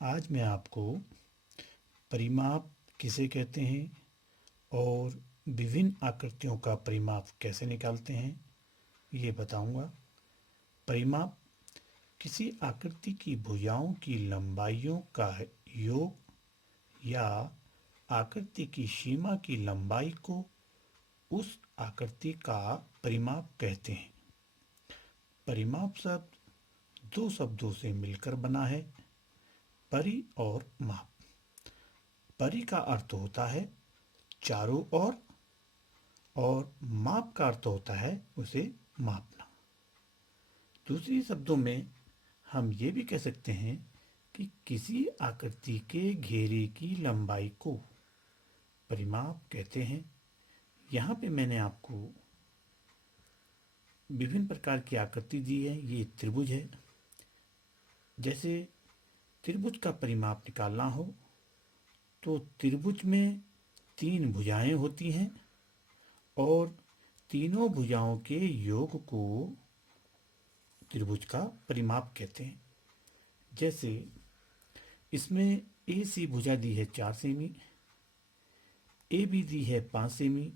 आज मैं आपको परिमाप किसे कहते हैं और विभिन्न आकृतियों का परिमाप कैसे निकालते हैं ये बताऊंगा। परिमाप किसी आकृति की भुजाओं की लंबाइयों का योग या आकृति की सीमा की लंबाई को उस आकृति का परिमाप कहते हैं। परिमाप शब्द दो शब्दों से मिलकर बना है, परि और माप। परि का अर्थ होता है चारों ओर और माप का अर्थ होता है उसे मापना। दूसरी शब्दों में हम ये भी कह सकते हैं कि किसी आकृति के घेरे की लंबाई को परिमाप कहते हैं। यहाँ पे मैंने आपको विभिन्न प्रकार की आकृति दी है। ये त्रिभुज है। जैसे त्रिभुज का परिमाप निकालना हो तो त्रिभुज में तीन भुजाएं होती हैं और तीनों भुजाओं के योग को त्रिभुज का परिमाप कहते हैं। जैसे इसमें ए सी भुजा दी है 4 सेमी, ए बी दी है 5 सेमी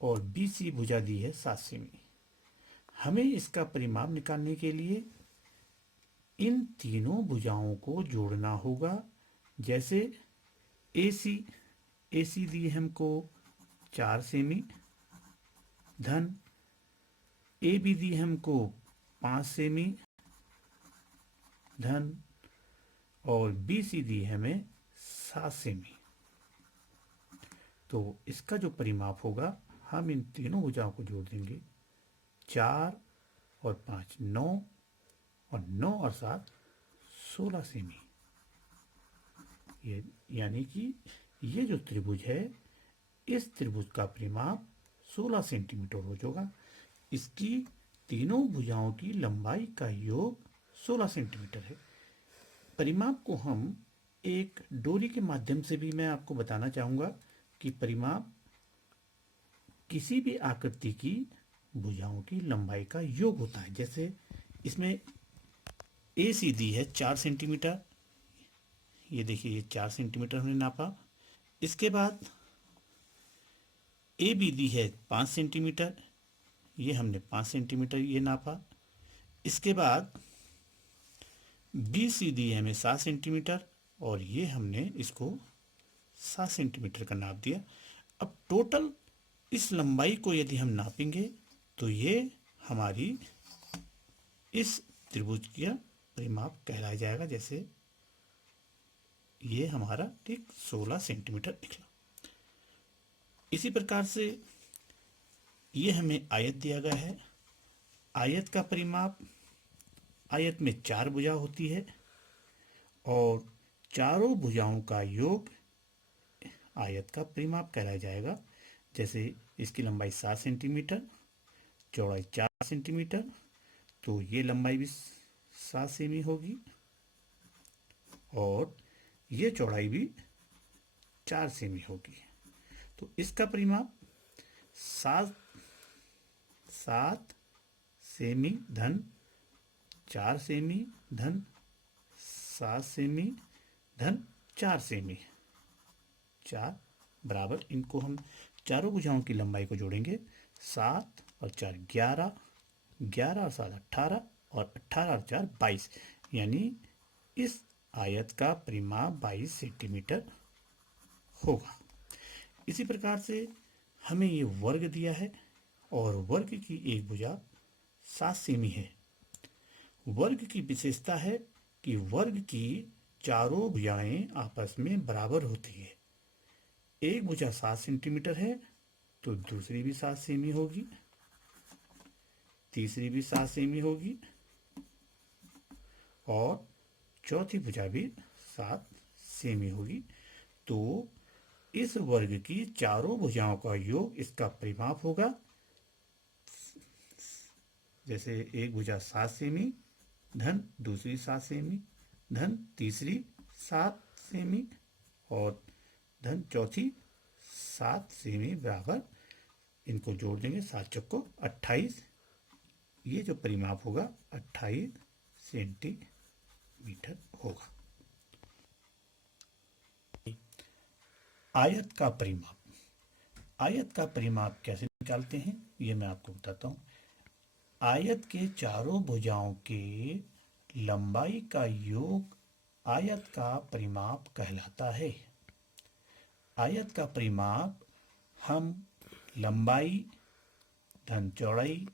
और बी सी भुजा दी है 7 सेमी। हमें इसका परिमाप निकालने के लिए इन तीनों भुजाओं को जोड़ना होगा। जैसे ए सी दी है हमको 4 सेमी, धन ए बी दी है हमको 5 सेमी, धन और बी सी दी है हमें 7 सेमी। तो इसका जो परिमाप होगा हम इन तीनों भुजाओं को जोड़ देंगे। 4 और 5 9 और 9 और 7 16 सेमी। ये यानी कि ये जो त्रिभुज है इस त्रिभुज का परिमाप 16 सेंटीमीटर हो जाएगा। इसकी तीनों भुजाओं की लंबाई का योग 16 सेंटीमीटर है। परिमाप को हम एक डोरी के माध्यम से भी मैं आपको बताना चाहूँगा कि परिमाप किसी भी आकृति की भुजाओं की लंबाई का योग होता है। जैसे इसमें ए सी दी है 4 सेंटीमीटर, ये देखिए ये 4 सेंटीमीटर हमने नापा। इसके बाद ए बी दी है 5 सेंटीमीटर, ये हमने 5 सेंटीमीटर ये नापा। इसके बाद बी सी दी है हमें 7 सेंटीमीटर और ये हमने इसको 7 सेंटीमीटर का नाप दिया। अब टोटल इस लंबाई को यदि हम नापेंगे तो ये हमारी इस त्रिभुज का परिमाप कहलाया जाएगा। जैसे ये हमारा ठीक 16 सेंटीमीटर निकला। इसी प्रकार से ये हमें आयत दिया गया है। आयत का परिमाप, आयत में 4 भुजा होती है और चारों भुजाओं का योग आयत का परिमाप कहलाया जाएगा। जैसे इसकी लंबाई 7 सेंटीमीटर, चौड़ाई 4 सेंटीमीटर, तो ये लंबाई भी 7 सेमी होगी और ये चौड़ाई भी 4 सेमी होगी। तो इसका परिमाप 7 सेमी धन 4 सेमी धन 7 सेमी धन 4 सेमी, 4 बराबर। इनको हम चारों भुजाओं की लंबाई को जोड़ेंगे। 7 और 4 11, 11 और 7 18 और 18 और 4 22। यानी इस आयत का परिमाप 22 सेंटीमीटर होगा। इसी प्रकार से हमें ये वर्ग दिया है और वर्ग की एक भुजा 7 सेमी है। वर्ग की विशेषता है कि वर्ग की चारों भुजाएं आपस में बराबर होती है। एक भुजा 7 सेंटीमीटर है तो दूसरी भी 7 सेमी होगी, तीसरी भी 7 सेमी होगी और चौथी भुजा भी 7 सेमी होगी। तो इस वर्ग की चारों भुजाओं का योग इसका परिमाप होगा। जैसे एक भुजा 7 सेमी धन दूसरी 7 सेमी धन तीसरी 7 सेमी और धन चौथी 7 सेमी बराबर। इनको जोड़ देंगे 7 चौको 28। ये जो परिमाप होगा 28 सेंटीमीटर होगा। आयत का परिमाप। आयत का परिमाप कैसे निकालते हैं ये मैं आपको बताता हूँ। आयत के चारों भुजाओं के लंबाई का योग आयत का परिमाप कहलाता है। आयत का परिमाप हम लंबाई धन चौड़ाई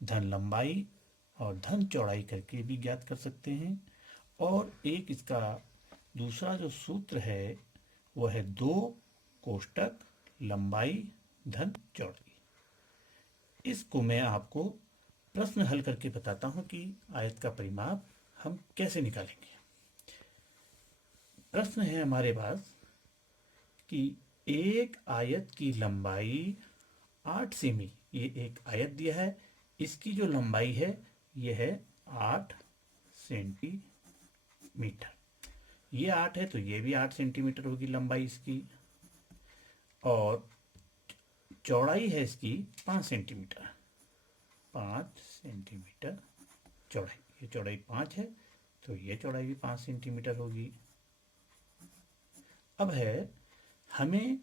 धन लंबाई और धन चौड़ाई करके भी ज्ञात कर सकते हैं। और एक इसका दूसरा जो सूत्र है वह है 2 कोष्टक लंबाई धन चौड़ाई। इसको मैं आपको प्रश्न हल करके बताता हूं कि आयत का परिमाप हम कैसे निकालेंगे। प्रश्न है हमारे पास कि एक आयत की लंबाई 8 सेमी, ये एक आयत दिया है, इसकी जो लंबाई है यह है 8 सेंटीमीटर। ये 8 है तो ये भी 8 सेंटीमीटर होगी लंबाई इसकी, और चौड़ाई है इसकी 5 सेंटीमीटर। 5 सेंटीमीटर चौड़ाई, ये चौड़ाई 5 है तो ये चौड़ाई भी 5 सेंटीमीटर होगी। अब है हमें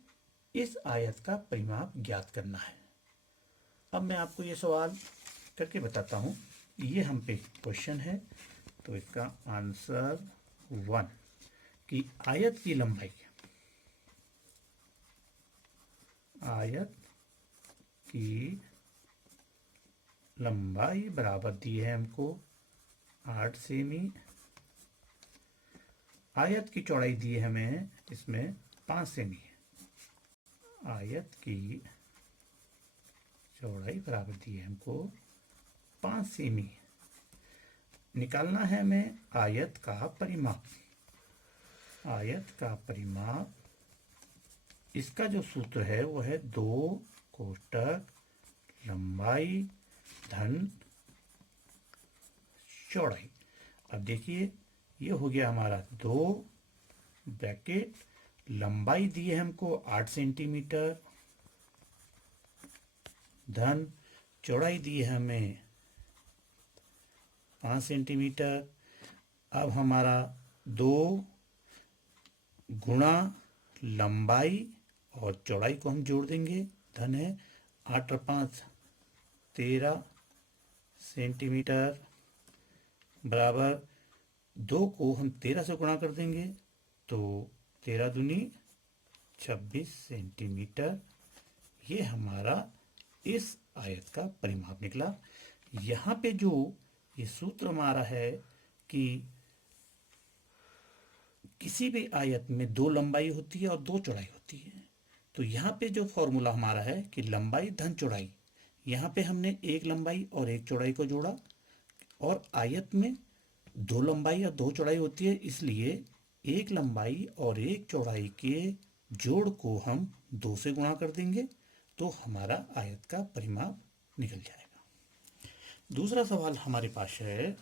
इस आयत का परिमाप ज्ञात करना है। अब मैं आपको ये सवाल करके बताता हूँ। ये हम पे क्वेश्चन है तो इसका आंसर 1 कि आयत की लंबाई, आयत की लंबाई बराबर दी है हमको 8 सेमी। आयत की चौड़ाई दी है हमें इसमें 5 सेमी। आयत की चौड़ाई बराबर दी है हमको 5 सेमी। निकालना है हमें आयत का परिमाप। आयत का परिमाप, इसका जो सूत्र है वो है 2 कोष्टक लंबाई धन चौड़ाई। अब देखिए ये हो गया हमारा 2 ब्रैकेट, लंबाई दी है हमको 8 सेंटीमीटर धन चौड़ाई दी है हमें 5 सेंटीमीटर। अब हमारा 2 गुणा लंबाई और चौड़ाई को हम जोड़ देंगे, धन है 8 और 5 13 सेंटीमीटर बराबर 2 को हम 13 से गुणा कर देंगे तो 13 दूनी 26 सेंटीमीटर। ये हमारा इस आयत का परिमाप निकला। यहाँ पे जो ये सूत्र हमारा है कि किसी भी आयत में 2 लंबाई होती है और 2 चौड़ाई होती है, तो यहाँ पे जो फॉर्मूला हमारा है कि लंबाई धन चौड़ाई, यहाँ पे हमने एक लंबाई और एक चौड़ाई को जोड़ा, और आयत में 2 लंबाई और 2 चौड़ाई होती है, इसलिए एक लंबाई और एक चौड़ाई के जोड़ को हम 2 से गुणा कर देंगे तो हमारा आयत का परिमाप निकल जाएगा। दूसरा सवाल हमारे पास है,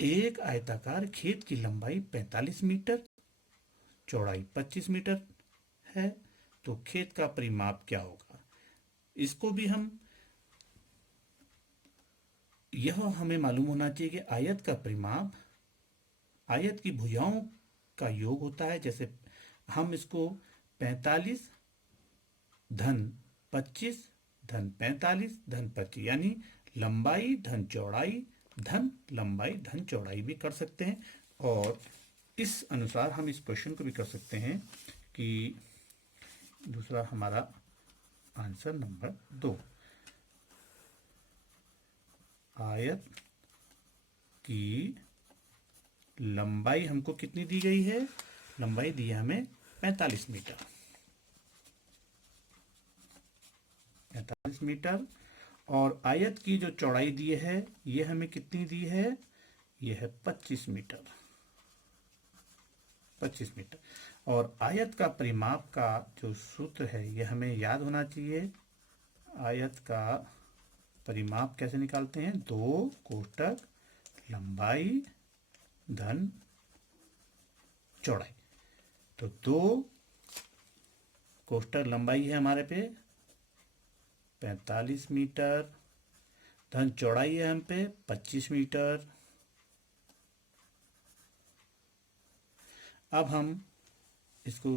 एक आयताकार खेत की लंबाई 45 मीटर चौड़ाई 25 मीटर है, तो खेत का परिमाप क्या होगा। इसको भी यह हमें मालूम होना चाहिए कि आयत का परिमाप आयत की भुजाओं का योग होता है। जैसे हम इसको 45 धन 25 धन 45 धन 25 यानी लंबाई धन चौड़ाई धन लंबाई धन चौड़ाई भी कर सकते हैं, और इस अनुसार हम इस क्वेश्चन को भी कर सकते हैं कि दूसरा हमारा आंसर नंबर 2, आयत की लंबाई हमको कितनी दी गई है, लंबाई दी है हमें 45 मीटर। 45 मीटर और आयत की जो चौड़ाई दी है ये हमें कितनी दी है, ये है 25 मीटर। 25 मीटर। और आयत का परिमाप का जो सूत्र है ये हमें याद होना चाहिए। आयत का परिमाप कैसे निकालते हैं, 2 कोष्टक लंबाई धन चौड़ाई। तो 2 कोष्टक लंबाई है हमारे पे 45 मीटर धन चौड़ाई है हम पे 25 मीटर। अब हम इसको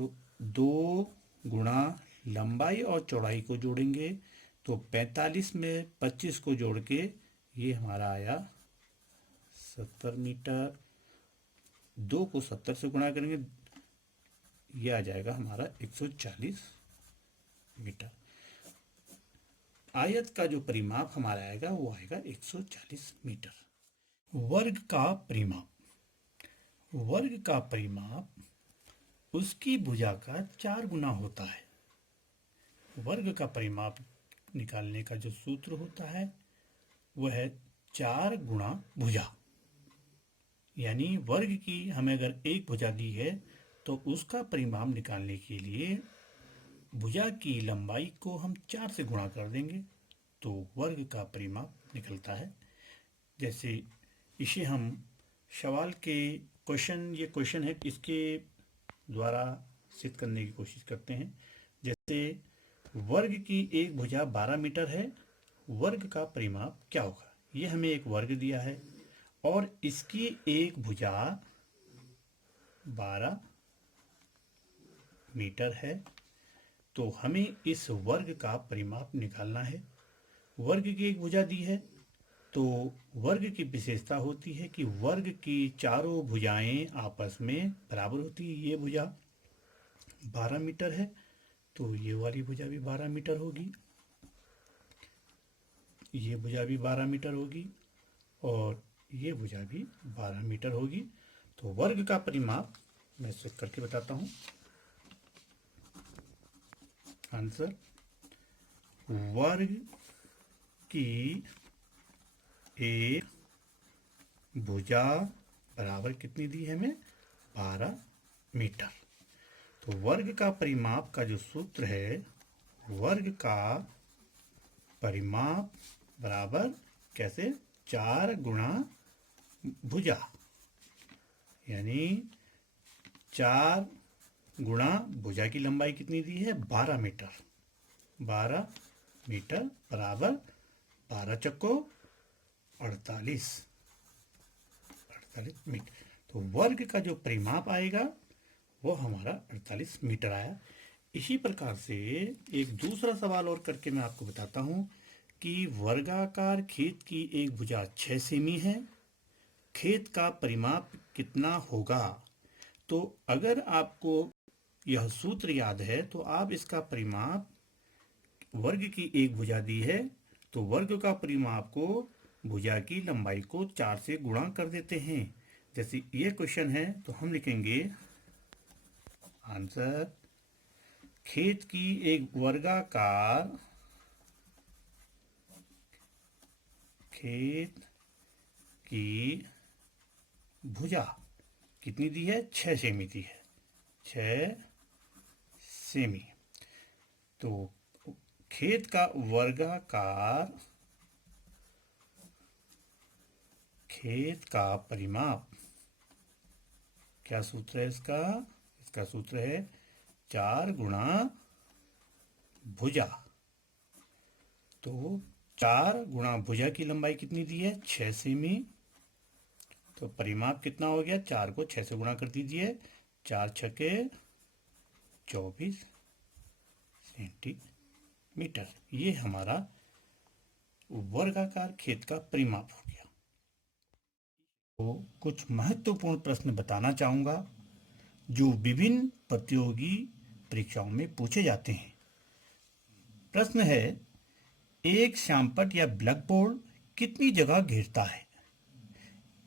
2 गुणा लंबाई और चौड़ाई को जोड़ेंगे तो 45 में 25 को जोड़ के ये हमारा आया 70 मीटर। 2 को 70 से गुणा करेंगे, ये आ जाएगा हमारा 140 मीटर। आयत का जो परिमाप हमारा आएगा वो आएगा 140 मीटर। वर्ग का परिमाप, वर्ग का परिमाप उसकी भुजा का 4 गुना होता है। वर्ग का परिमाप निकालने का जो सूत्र होता है वह है 4 गुणा भुजा। यानी वर्ग की हमें अगर एक भुजा दी है तो उसका परिमाप निकालने के लिए भुजा की लंबाई को हम 4 से गुणा कर देंगे तो वर्ग का परिमाप निकलता है। जैसे इसे हम सवाल के ये क्वेश्चन है, इसके द्वारा सिद्ध करने की कोशिश करते हैं। जैसे वर्ग की एक भुजा 12 मीटर है, वर्ग का परिमाप क्या होगा। ये हमें एक वर्ग दिया है और इसकी एक भुजा 12 मीटर है, तो हमें इस वर्ग का परिमाप निकालना है। वर्ग की एक भुजा दी है तो वर्ग की विशेषता होती है कि वर्ग की चारों भुजाएं आपस में बराबर होती है। ये भुजा 12 मीटर है तो ये वाली भुजा भी 12 मीटर होगी, ये भुजा भी 12 मीटर होगी और ये भुजा भी 12 मीटर होगी। तो वर्ग का परिमाप मैं सिद्ध करके बताता हूँ। आंसर, वर्ग की एक भुजा बराबर कितनी दी है हमें, 12 मीटर। तो वर्ग का परिमाप का जो सूत्र है, वर्ग का परिमाप बराबर कैसे, 4 गुणा भुजा, यानी 4 गुणा भुजा की लंबाई कितनी दी है, 12 मीटर। 12 मीटर बराबर 12 चक्को 48 मीटर। तो वर्ग का जो परिमाप आएगा वो हमारा 48 मीटर आया। इसी प्रकार से एक दूसरा सवाल और करके मैं आपको बताता हूँ कि वर्गाकार खेत की एक भुजा 6 सेमी है, खेत का परिमाप कितना होगा। तो अगर आपको यह सूत्र याद है तो आप इसका परिमाप, वर्ग की एक भुजा दी है तो वर्ग का परिमाप को भुजा की लंबाई को 4 से गुणा कर देते हैं। जैसे ये क्वेश्चन है तो हम लिखेंगे आंसर, खेत की एक वर्गाकार, खेत की भुजा कितनी दी है, 6 सेमी दी है, 6 सेमी। तो खेत का वर्गाकार, खेत का परिमाप, क्या सूत्र है इसका, इसका सूत्र है 4 गुणा भुजा। तो 4 गुणा भुजा की लंबाई कितनी दी है, 6 सेमी। तो परिमाप कितना हो गया, 4 को 6 से गुणा कर दीजिए, 4 छके 24 सेंटीमीटर। ये हमारा वर्गाकार खेत का परिमाप हो गया। तो कुछ महत्वपूर्ण प्रश्न बताना चाहूँगा जो विभिन्न प्रतियोगी परीक्षाओं में पूछे जाते हैं। प्रश्न है, एक श्यामपट्ट या ब्लैक बोर्ड कितनी जगह घेरता है।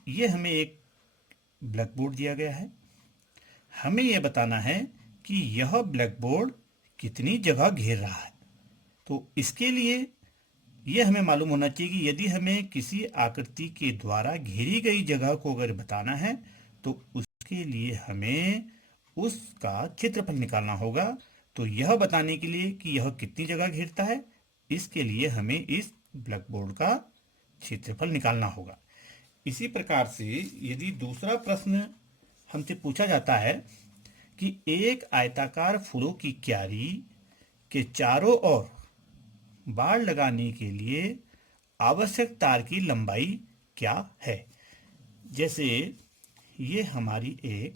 ये हमें एक ब्लैक बोर्ड दिया गया है, हमें यह बताना है कि यह ब्लैक बोर्ड कितनी जगह घेर रहा है। तो इसके लिए यह हमें मालूम होना चाहिए कि यदि हमें किसी आकृति के द्वारा घेरी गई जगह को अगर बताना है तो उसके लिए हमें उसका क्षेत्रफल निकालना होगा। तो यह बताने के लिए कि यह कितनी जगह घेरता है, इसके लिए हमें इस ब्लैक बोर्ड का क्षेत्रफल निकालना होगा। इसी प्रकार से यदि दूसरा प्रश्न हमसे पूछा जाता है कि एक आयताकार फूलों की क्यारी के चारों ओर बाड़ लगाने के लिए आवश्यक तार की लंबाई क्या है। जैसे ये हमारी एक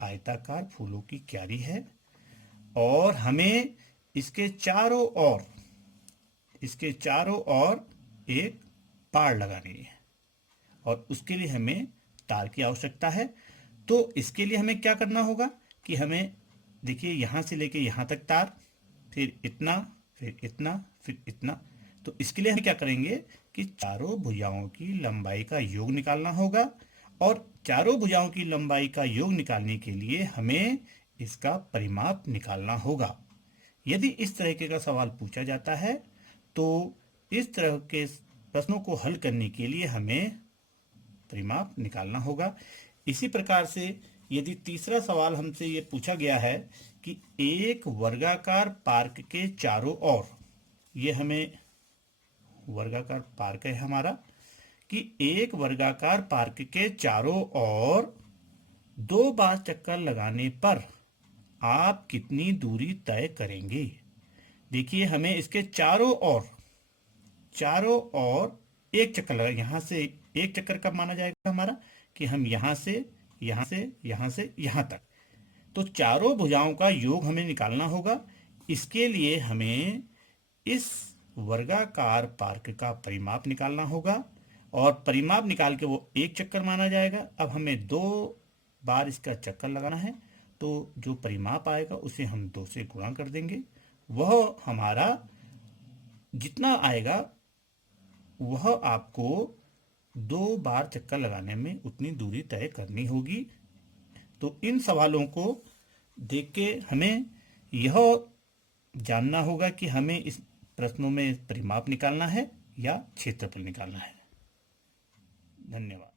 आयताकार फूलों की क्यारी है और हमें इसके चारों ओर एक पाड़ लगानी है और उसके लिए हमें तार की आवश्यकता है। तो इसके लिए हमें क्या करना होगा कि हमें देखिए यहां से लेके यहां तक तार, फिर इतना, फिर इतना, फिर इतना। तो इसके लिए हम क्या करेंगे कि चारों भुजाओं की लंबाई का योग निकालना होगा और चारों भुजाओं की लंबाई का योग निकालने के लिए हमें इसका परिमाप निकालना होगा। यदि इस तरह का सवाल पूछा जाता है तो इस तरह के प्रश्नों को हल करने के लिए हमें परिमाप निकालना होगा। इसी प्रकार से यदि तीसरा सवाल हमसे ये पूछा गया है कि एक वर्गाकार पार्क के चारों ओर, ये हमें वर्गाकार पार्क है हमारा, कि एक वर्गाकार पार्क के चारों ओर 2 बार चक्कर लगाने पर आप कितनी दूरी तय करेंगे। देखिए हमें इसके चारों ओर एक चक्कर लगा, यहां से एक चक्कर कब माना जाएगा हमारा कि हम यहां से यहां तक। तो चारों भुजाओं का योग हमें निकालना होगा। इसके लिए हमें इस वर्गाकार पार्क का परिमाप निकालना होगा और परिमाप निकाल के वो एक चक्कर माना जाएगा। अब हमें 2 बार इसका चक्कर लगाना है, तो जो परिमाप आएगा उसे हम 2 से गुणा कर देंगे। वह हमारा जितना आएगा वह आपको 2 बार चक्कर लगाने में उतनी दूरी तय करनी होगी। तो इन सवालों को देख के हमें यह जानना होगा कि हमें इस प्रश्नों में परिमाप निकालना है या क्षेत्रफल निकालना है। धन्यवाद।